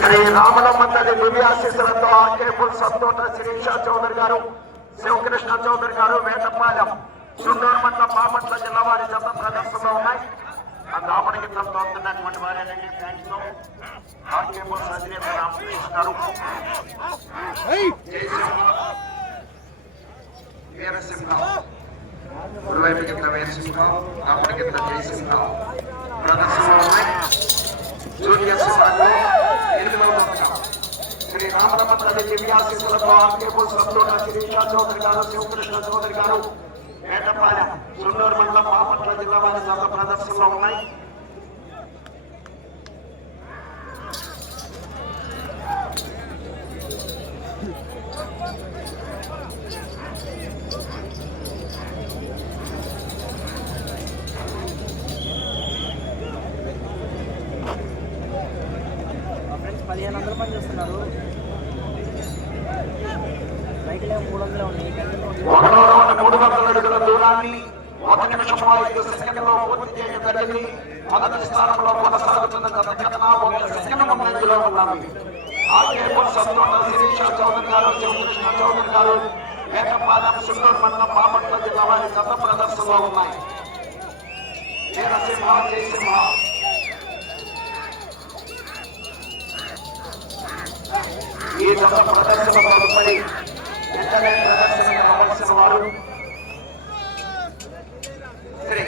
శ్రీ రామలమ్మ తల్లి దివ్యాశీస్సులతో ఆకేపుల్ సత్తోట శిరీష చౌదరి గారు శివకృష్ణ చౌదరి గారు వేటపాలెం సుండూరు మండలం బాపట్ల జిల్లా వారి జత ప్రదర్శనలో ఉన్నాయి ఆ దాపడి గిట్లంతో అందుతున్నటువంటి వారేనండి థ్యాంక్స్ ఆకేపుల్ అధినేత రామకృష్ణ గారు జయసింహ వీరసింహ కుడివైపు కింద వీరసింహ దాపడి కింద జయసింహ ప్రదర్శనలో ఉన్నాయి జూనియర్ విభాగంలో ఎనిమిదవ స్థానం. శ్రీ రామరమ్మ తల్లి దివ్యాశీస్సులతో ఆర్కేపుల్ సభ్యుల శిరీష చౌదరి గారు శివకృష్ణ చౌదరి గారు వేటపాలెం సుందూరు మండలం బాపట్ల జిల్లా వారి సభ ప్రదర్శనలో ఉన్నాయి ఉన్నారు. మంది మూడు ఉన్నాయి. దూరాన్ని ఒక నిమిషం ఐదు సెకండ్లో పూర్తి చేయడం జరిగింది. మొదటి స్థానంలో కొనసాగుతున్న గత కన్నా ఒక సెకండ్ ముందంజలో శిరీష చౌదరి గారు శివకృష్ణ చౌదరి గారు వేటపాలెం సుందూరు మండలం బాపట్ల జిల్లా వారి గత ప్రదర్శనలో ఉన్నాయి. వీరసింహ జయసింహ ఈ గత ప్రదర్శన తదుపరి వెంటనే ప్రదర్శన కావలసిన వారు శ్రీ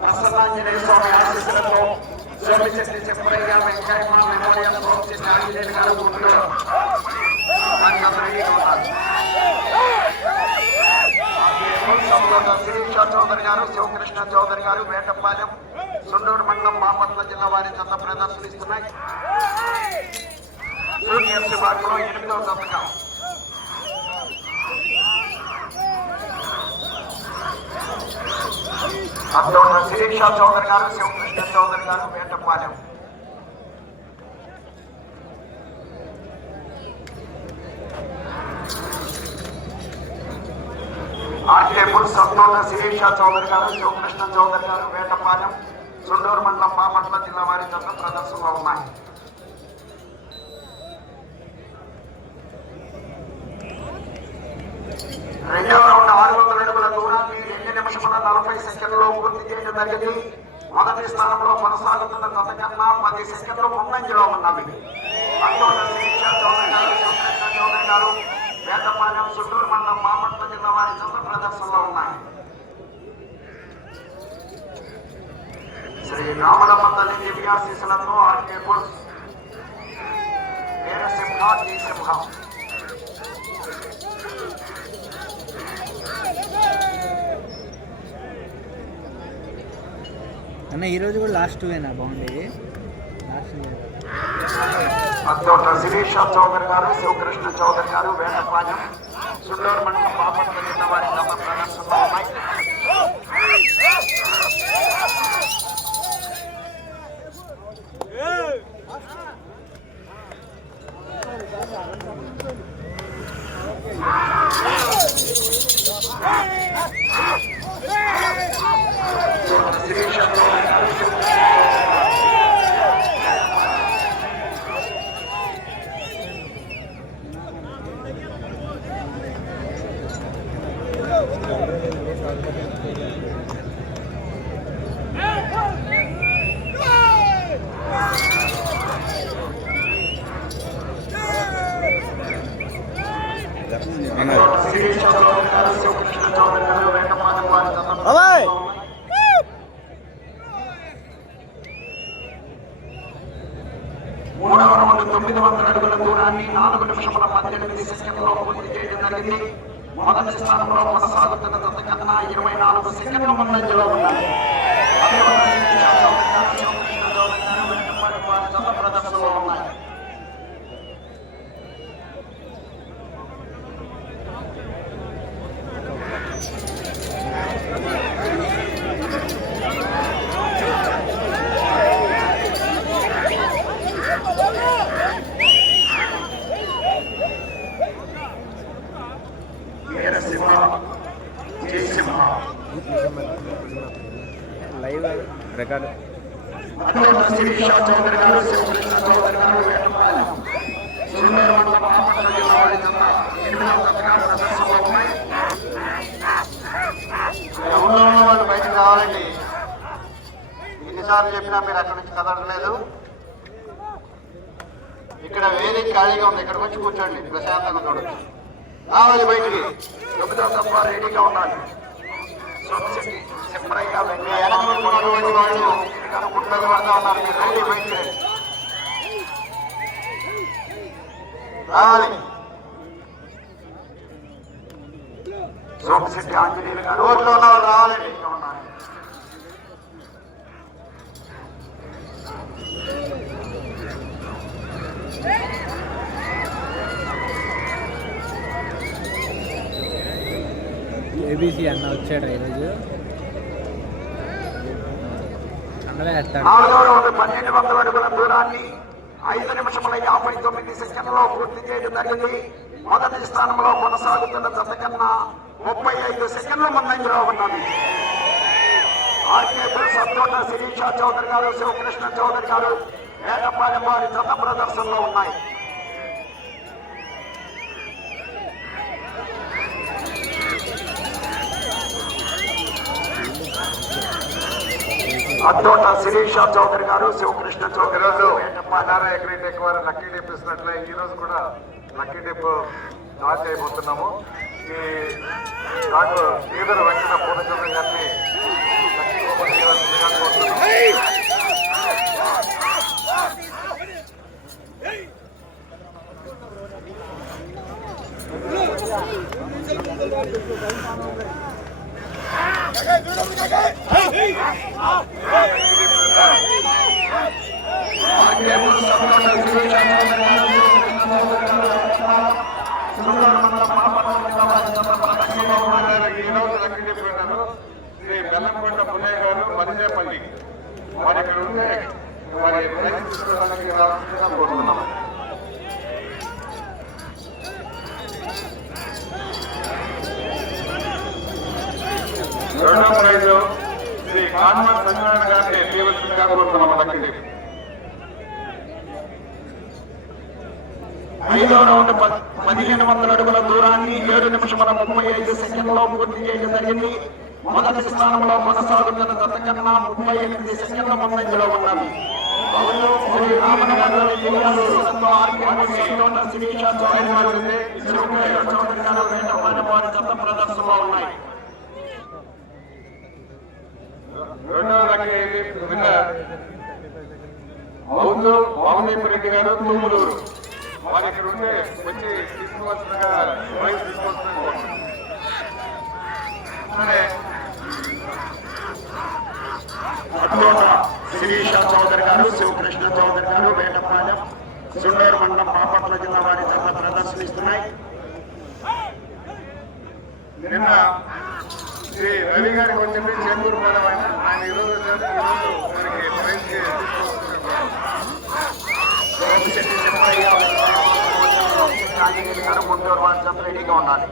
ప్రసన్నాంజనేయ స్వామి ఆశీస్సులతో సోమిశెట్టి చెప్పరయ్య వెంకయ్యమ్మ మెమోరియల్ సోమిశెట్టి ఆంజనేయులు గారు గుంటూరు దానికి అందరికీ ఉన్నారు. సంబంధ శిరీష చౌదరి గారు శివకృష్ణ చౌదరి గారు వేటపాలెం సుండూరు మండలం బాపట్ల జిల్లా వారి జత ప్రదర్శనిస్తున్నాయి జూనియర్ విభాగంలో ఎనిమిదవ జతగా అందులో ఉన్న శిరీష చౌదరి గారు శివకృష్ణ చౌదరి గారు వేటపాలెం ఆర్కేపుల్ సత్నోట శిరీష చౌదరి గారు శివకృష్ణ చౌదరి గారు వేటపాలెం సుండూరు మండలం బాపట్ల జిల్లా వారి జత ప్రదర్శనలో ఉన్నాయి రెండవ రౌండ్ ఆరు వందల అడుగుల దూరాన్ని రెండు నిమిషముల నలభై సెకండ్లో పూర్తి చేయడం జరిగింది. మొదటి స్థానంలో కొనసాగుతున్న గత కన్నా పది సెకండ్లు ముందంజలో ఉన్నవి గారు మండలం జిల్లా వారి ప్రదర్శనలో ఉన్నాయి. శ్రీ రామలమ్మ తల్లి దివ్యాశీసులతో R K bulls Veerasimha Jayasimha అన్న ఈరోజు కూడా లాస్ట్ వేనా బాగుండేది లాస్ట్ అత్తోట శిరీష చౌదరి గారు శివకృష్ణ చౌదరి గారు వేణపాలెం సుండూరు మండలం బాపట్ల జిల్లా వారి గత ఉన్నాయి. మూడవ రౌండ్ తొమ్మిది వందల అడుగుల దూరాన్ని నాలుగు నిమిషముల పద్దెనిమిది సెకండ్లో పూర్తి చేయడం జరిగింది మొదటి స్థానంలో కొనసాగుతున్న గత కన్నా ఇరవై నాలుగు సెకండ్ల ముందంజలో ఉన్నాయి అదే ఒక శిరీష చౌదరి గారు, శివకృష్ణ చౌదరి గారు వెంటపాలెం వారి జత ప్రదర్శనలో ఉన్నాయి వీరసింహ జయసింహ లైవ్ రికార్డు అటువంటి శిరీష చౌదరి గారు శివకృష్ణ చౌదరి గారు వేటపాలెం సుందర మండలం బాపట్ల జిల్లా వారి జత ఎనిమిదవ జతగా ప్రదర్శనలో ఉన్నాయి గ్రౌండ్లో ఉన్న వాళ్ళు బయటకు రావాలండి ఎన్నిసార్లు చెప్పినా మీరు అక్కడి నుంచి కదలట్లేదు. ఇక్కడ వేరే ఖాళీగా ఉంది. ఇక్కడికి వచ్చి కూర్చోండి. ప్రశాంతంగా చూడొచ్చు. రావాలి బయటికి. తొమ్మిదవ తప్ప రెడీగా ఉండాలి. సొంత చెప్పరయ్య మీ వెనక గుంటలు పడతా ఉన్నారు మీరు రండి బయటికి రావాలి సోమశెట్టి ఆంజనేయులు గారు రోడ్లో ఉన్న వాళ్ళు రావాలండి ఉన్నారు ఏబీసీ అన్న వచ్చాడు ఈరోజు. నాలుగవ రౌండ్ పన్నెండు వందల అడుగుల దూరాన్ని ఐదు నిమిషముల యాభై తొమ్మిది సెకండ్లో పూర్తి చేయడం జరిగింది. మొదటి స్థానంలో కొనసాగుతున్న జత కన్నా ముప్పై ఐదు సెకండ్ల ముందంజలో ఉన్నది. ఆర్కేపుల్ సత్తోట శిరీష చౌదరి గారు శివకృష్ణ చౌదరి గారు వేటపాలెం వారి జత ప్రదర్శనలో ఉన్నాయి. అత్తోట శిరీష చౌదరి గారు శివకృష్ణ చౌదరి గారు పన్నారా ఎకరీ ఎక్కువ లక్కీ డిప్ ఇస్తున్నట్లే ఈ రోజు కూడా లక్కీ డిప్ లాంచ్ అయిపోతున్నాము ఈ నాకు శ్రీధర్ వెంకట పూర్ణచంద్ర గారిని లక్కీ శ్రీ బెల్లంకొండ గారు మరి ఇక్కడ ఉంటే మరి రెండో ప్రైజ్. శ్రీ కాన్వర్ సత్యనారాయణ గారిని తీయవలసిందిగా కోరుతున్నాము లక్కీ ఐదో రౌండ్ పదిహేను వందల అడుగుల దూరాన్ని ఏడు నిమిషముల ముప్పై ఐదు సెకండ్లో పూర్తి చేయడం జరిగింది. మొదటి స్థానంలో కొనసాగుతున్న జత ముప్పై ఎనిమిది సెకండ్ల ముందంజలో ఉన్నది. ప్రదర్శనలో ఉన్నాయి జిల్లా సురత్తో ఆర్కే సత్తోట శిరీష చౌదరి గారు, శివకృష్ణ చౌదరి గారు వేటపాలెం వారి జత ప్రదర్శనలో ఉన్నాయి రెండవ లక్కీ రెడ్డి గారు తూములూరు వారి ఇక్కడ ఉంటే వచ్చి తీసుకోవాల్సిందిగా శిరీష చౌదరి గారు శివకృష్ణ చౌదరి గారు వేటపాలెం సుండేరు మండలం బాపట్ల జిల్లా వారి జత ప్రదర్శనిస్తున్నాయి. నిన్న శ్రీ రవి గారికి వచ్చి చేకూరు పోవడం ఆయన ఈరోజు వచ్చారు. ఈరోజు రెడీగా ఉండాలి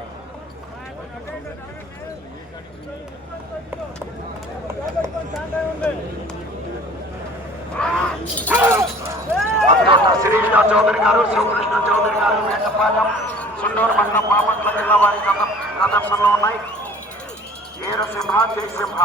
శ్రీకృష్ణ చౌదరి గారు శివకృష్ణ చౌదరి గారు మేకపాలెం సుండూరు మండలం బాపట్ల జిల్లా వారి గత ఉన్నాయి వీరసింహ జయసింహ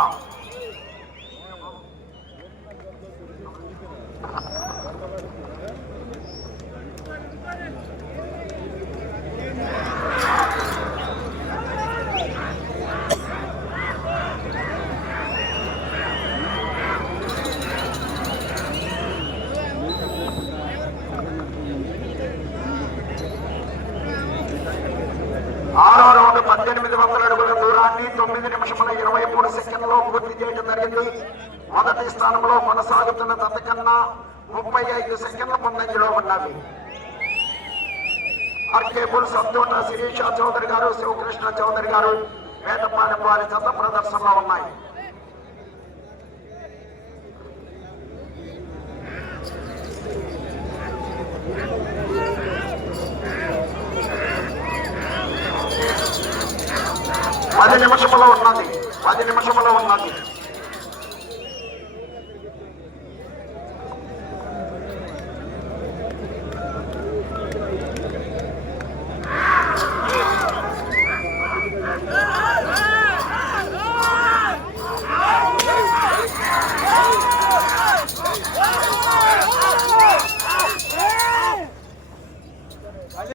ఆరో రౌండ్ పద్దెనిమిది వందల అడుగుల తొమ్మిది నిమిషముల ఇరవై మూడు సెకండ్లో పూర్తి చేయడం జరిగింది. మొదటి స్థానంలో కొనసాగుతున్న దత కన్నా ముప్పై ఐదు సెకండ్ల ముందంజలో ఉన్నవి. ఆర్కేబుల్ సత్తోట శిరీష చౌదరి గారు శివకృష్ణ చౌదరి గారు వేటపాలెం వారి చెత్త ప్రదర్శనలో ఉన్నాయి. నిమిషంలో ఉన్నది. పది నిమిషంలో ఉన్నది.